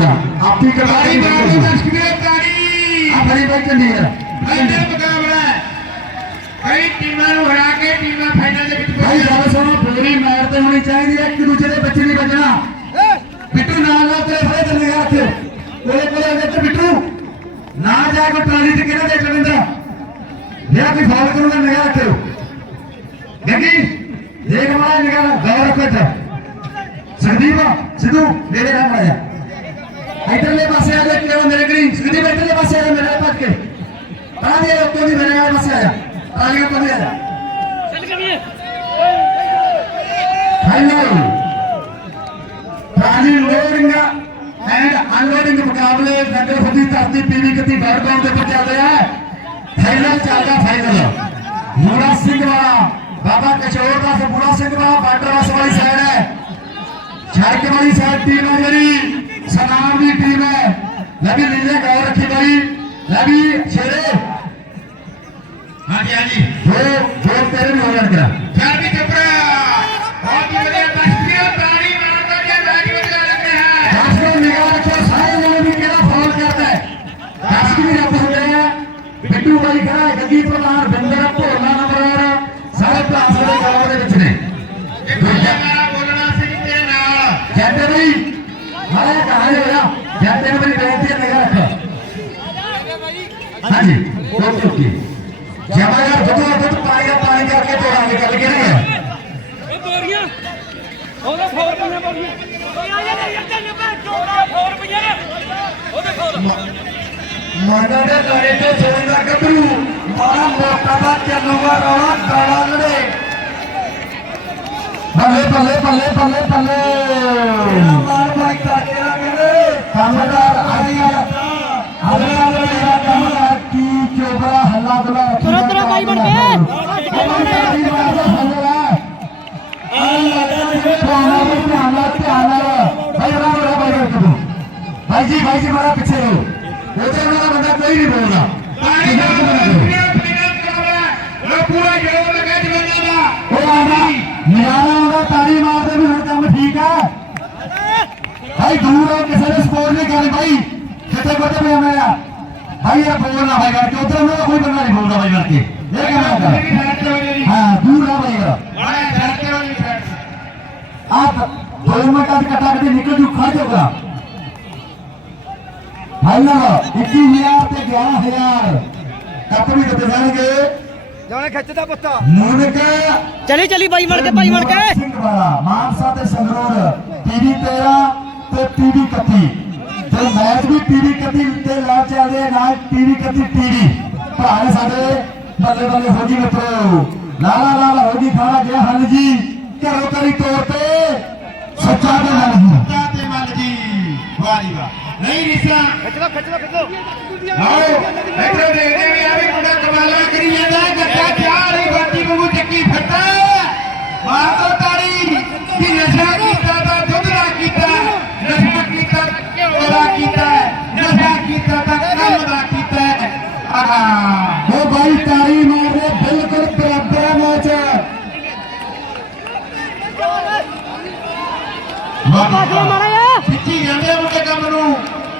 ਕਰਵਾ ਤਾੜੀ ਮਾਰ ਦੋ ਦਰਸ਼ਕ ਵੀਰੋ ਤਾੜੀ ਆ ਬੜੀ ਬੜੀ ਚੰਡੀ ਯਾਰ ਫਾਈਨਲ ਮੁਕਾਬਲਾ ਹੈ। ਕਈ ਟੀਮਾਂ ਨੂੰ ਹਰਾ ਕੇ ਟੀਮਾਂ ਫਾਈਨਲ ਦੇ ਵਿੱਚ ਭਾਈ ਗੱਲ ਸੁਣੋ ਪੂਰੀ ਮੈਚ ਤੇ ਹੋਣੀ ਚਾਹੀਦੀ ਹੈ ਇੱਕ ਦੂਜੇ ਦੇ ਬੱਚੇ ਨਹੀਂ ਵੱਜਣਾ। ਬਿੱਟੂ ਨਾਲ ਨਾਲ ਤੇਰੇ ਫੜੇ ਨਿਗਾਹ ਰੱਖਿਓ ਕੋਲੇ ਕੋਲੇ ਅਗੇ ਤੇ ਬਿੱਟੂ। ਨਾ ਜਾ ਕੇ ਟਰਾਲੀ ਤੇ ਕਿਹੜਾ ਦੇਖ ਲੈਂਦਾ? ਜਿਹੜਾ ਕੋਈ ਫਾਲ ਕਰੂਗਾ ਨਿਗਾਹ ਰੱਖਿਓ ਗੱਗੀ ਦੇਖ ਮਾਰਾ ਨਿਗਾਹ ਗੌਰ ਰੱਖੋ ਇੱਥੇ। ਸੰਦੀਪ ਸਿੱਧੂ ਮੇਰੇ ਨਾਲ ਆਇਆ। ਇਧਰਲੇ ਪਾਸੇ ਆ ਜਾ ਕਿਉਂ ਮੇਰੇ ਗਰੀ ਸੰਦੀਪ ਇਧਰਲੇ ਪਾਸੇ ਆ ਜਾ ਮੇਰੇ ਭੱਜ ਕੇ। ਆ ਦੇ ਉੱਤੋਂ ਦੀ ਮੇਰੇ ਨਾਲ ਪਾਸੇ ਆ ਜਾ। ਟਰਾਲੀ ਉੱਤੋਂ ਦੀ ਆ ਜਾ। ਫਾਈਨਲ ਰਾਜੀ ਲੋਡਿੰਗ ਐਂਡ ਅਨਲੋਡਿੰਗ ਮੁਕਾਬਲੇ ਨਗਰ ਫਤੀ ਧਰਤੀ ਪੀਵੀ ਗਤੀ ਡਾਟ ਦੇ ਉੱਤੇ ਚੱਲ ਰਿਹਾ ਹੈ। ਫਾਈਨਲ ਚੱਲਦਾ ਫਾਈਨਲ ਮੂੜਾ ਸਿੰਘ ਵਾਲਾ ਬਾਬਾ ਕਿਸ਼ੋਰ ਦਾ ਮੂੜਾ ਸਿੰਘ ਵਾਲਾ ਬਾਰਡਰ ਵਾਲੀ ਸਾਈਡ ਹੈ। ਛੜਕ ਵਾਲੀ ਸਾਈਡ ਟੀਮ ਹੈ ਜਿਹੜੀ ਸਨਾਮ ਦੀ ਟੀਮ ਹੈ ਲੈ ਵੀ ਨੀਲੇ ਗੌਰ ਰੱਖੀ ਬਾਈ ਲੈ ਵੀ ਸ਼ੇਰੇ ਹਾਂਜੀ ਹਾਂਜੀ ਜੋ ਜੋ ਤੇਰੇ ਵੀ ਹੋ ਜਾਣ ਕਰਾ ਚੱਲ ਵੀ ਚੱਪਰਾ ਬਹੁਤ ਹੀ ਵਧੀਆ ਦਰਸ਼ਕ ਵੀਰੋ ਤਾੜੀ ਮਾਰ ਦੋ ਜੇ ਮੈਚ ਵਧੀਆ ਲੱਗ ਰਿਹਾ ਹੈ ਦਸ ਨੂੰ ਨਿਗਾਹ ਰੱਖੋ ਸਾਰੇ ਜਣੇ ਵੀ ਕਿਹੜਾ ਫਾਉਲ ਕਰਦਾ ਹੈ ਦਸ ਵੀ ਰੱਬ ਹੁੰਦੇ ਆ ਬਿੱਟੂ ਬਾਈ ਖੜਾ ਹੈ ਗੱਗੀ ਪ੍ਰਧਾਨ ਬਿੰਦਰ ਭੋਲਾ ਨੰਬਰ ਸਾਰੇ ਭਾਸਰ ਦੇ ਗਾਉਂ ਦੇ ਵਿੱਚ ਨੇ ਇੱਕ ਦੂਜਾ ਮਾਰਾ ਬੋਲਣਾ ਸਿੰਘ ਤੇਰੇ ਨਾਲ ਜੱਟ ਬਈ ਮਾਰਾ ਜੱਟ ਨੇ ਮੇਰੀ ਬੇਨਤੀ ਹੈ ਨਿਗਾਹ ਰੱਖ। ਹਾਂਜੀ ਓਕੇ ਓਕੇ ਜਮਾਦਾਰ ਜਦੋਂ ਦੁੱਧ ਪਾਣੀ ਦਾ ਪਾਣੀ ਕਰਕੇ ਤੋੜਾਂਗੇ ਗੱਲ ਕਿਹੜੀ ਹੈ? ਇਹ ਬੋਰੀਆਂ। ਉਹਦੇ ਫੋਰ ਪਈਆਂ ਬੋਰੀਆਂ। ਮਾਨਾ ਦੇ ਘਰੇ ਤੇ ਸੋਨਾ ਗੱਭਰੂ। ਮਾਰਾ ਮੋਟਾ ਦਾ ਚੱਲੂਗਾ ਰੌਲਾ ਗਾਣਾ ਲੜੇ। ਬੱਲੇ ਬੱਲੇ ਬੱਲੇ ਬੱਲੇ ਬੱਲੇ। ਮਾਰ ਮਾਰ ਕਾਕੇ ਨਾ ਕਹਿੰਦੇ ਕੰਮਦਾਰ ਆਇਆ ਆਇਆ ਮੇਰਾ ਕੰਮਦਾਰ ਕੀ ਚੋਬਰਾ ਹੱਲਾ ਦੁਲਾ ਤੁਰੋ ਤੁਰੋ ਬਾਈ ਬਣ ਕੇ। ਭਾਈ ਜੀ ਭਾਈ ਜੀ ਮਾਰਾ ਪਿੱਛੇ ਰਹੋ ਉਹਦੇ ਉਹਨਾਂ ਦਾ ਬੰਦਾ ਕੋਈ ਨਹੀਂ ਬੋਲਦਾ ਤਾੜੀ ਮਾਰ ਦੋ ਦਰਸ਼ਕ ਵੀਰੋ ਫਾਈਨਲ ਮੁਕਾਬਲਾ ਲੋ ਪੂਰਾ ਜੋਰ ਲਗਾ ਜਵਾਨਾਂ ਦਾ ਉਹ ਆਉਂਦਾ ਨਿਆਣਾ ਆਉਂਦਾ ਤਾੜੀ ਮਾਰਦੇ ਵੀ ਹੁਣ ਕੰਮ ਠੀਕ ਹੈ ਭਾਈ ਦੂਰ ਹੋ ਕਿਸੇ ਨੇ ਸਪੋਰਟ ਨਹੀਂ ਕਰੀ ਭਾਈ ਕਿਤੇ ਕੋਤੇ ਵੀ ਆਇਆ ਭਾਈ ਇਹ ਬੋਲਣਾ ਭਾਈ ਕਰਕੇ ਉਧਰ ਉਹਨਾਂ ਦਾ ਕੋਈ ਬੰਦਾ ਨਹੀਂ ਬੋਲਦਾ ਭਾਈ ਕਰਕੇ ਇਹ ਕਹਿਣਾ ਮੇਰੀ ਕਰ ਸਾਈਡ ਤੇ ਹੋ ਜੀ ਹਾਂ ਦੂਰ ਆ ਭਾਈ ਯਾਰ ਮਾਰਾ ਸਾਈਡ ਤੇ ਹੋ ਜੀ ਸਾਈਡ ਆਪ ਦੋ ਮਿੰਟਾਂ ਦੀ ਕਟਾ ਕੇ ਨਿਕਲ ਜੂ ਖਾ ਜਾਊਗਾ ਫਾਈਨਲ 21000 ਤੇ 11000 ਕੱਪ ਵੀ ਦਿੱਤੇ ਜਾਣਗੇ ਜਾਣੇ ਖਿੱਚਦਾ ਪੁੱਤਾ ਮੂਨਕ ਚਲੀ ਚਲੀ ਬਾਈ ਬਣ ਕੇ ਭਾਈ ਬਣ ਕੇ ਸਿੰਘ ਵਾਲਾ ਮਾਨਸਾ ਤੇ ਸੰਗਰੂਰ ਟੀਵੀ 13 ਤੇ ਟੀਵੀ 31 ਤੇ ਮੈਚ ਵੀ ਟੀਵੀ 31 ਤੇ ਲਾ ਚੱਲਦੇ ਆ, ਨਾਲ ਟੀਵੀ 31 ਟੀਵੀ ਭਰਾ ਨੇ ਸਾਡੇ ਬੱਲੇ ਬੱਲੇ ਹੋ ਜੀ ਮਿੱਤਰੋ। ਲਾਲਾ ਲਾਲਾ ਹੋ ਜੀ ਖਾਣਾ ਗਿਆ ਹਲ ਜੀ। ਘਰੋਂ ਕਰੀ ਤੌਰ ਤੇ। ਸੱਚਾ ਤੇ ਹਲ ਜੀ। ਕਿਆ ਤੇ ਮੱਲ ਜੀ। ਵਾਹ ਜੀ ਵਾਹ ਨਹੀਂ ਰਿਸਾ ਖਿੱਚਦਾ ਖਿੱਚਦਾ ਖਿੱਚੋ ਆਓ। ਇੱਧਰ ਦੇਖਦੇ ਵੀ ਆ ਵੀ ਮੁੰਡਾ ਕਮਾਲਾਂ ਕਰੀ ਜਾਂਦਾ ਗੱਡਾ ਉਹ ਬਾਈ ਤਾਰੀ ਮਾਰ ਰਿਹਾ ਬਿਲਕੁਲ ਬਰਾਬਰ ਹੈ। ਮੈਚ ਖਿੱਚੀ ਜਾਂਦੇ ਆ ਮੁੰਡੇ ਕੰਮ ਨੂੰ।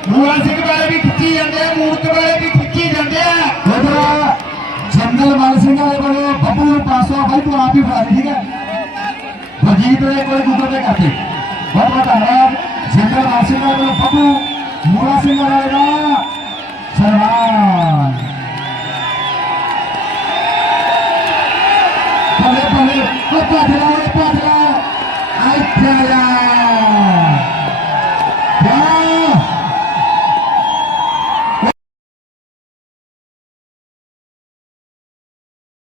ਮੂਲਾ ਸਿੰਘ ਵਾਲੇ ਵੀ ਖਿੱਚੀ ਜਾਂਦੇ ਆ ਮੂਰਤ ਵਾਲੇ ਵੀ ਖਿੱਚੀ ਜਾਂਦੇ ਆ। ਉਧਰ ਜੰਗਲ ਮਲ ਸਿੰਘ ਵਾਲੇ ਕੋਲੋਂ ਬੱਬੂ ਨੂੰ ਪਾਸੋਂ ਬਾਈ ਤੂੰ ਆਪ ਹੀ ਫੜਾ ਠੀਕ ਹੈ ਵਜੀਤ ਦੇ ਕੋਲ ਗੂਗਲ ਤੇ ਕਰਦੇ ਬਹੁਤ ਬਹੁਤ ਧੰਨਵਾਦ। ਜੰਗਲ ਮਲ ਸਿੰਘ ਵਾਲੇ ਕੋਲੋਂ ਬੱਬੂ ਮੂਲਾ ਸਿੰਘ ਵਾਲੇ ਦਾ ਸਨਮਾਨ। Aplaudirá, aplaudirá. Ai, caralho!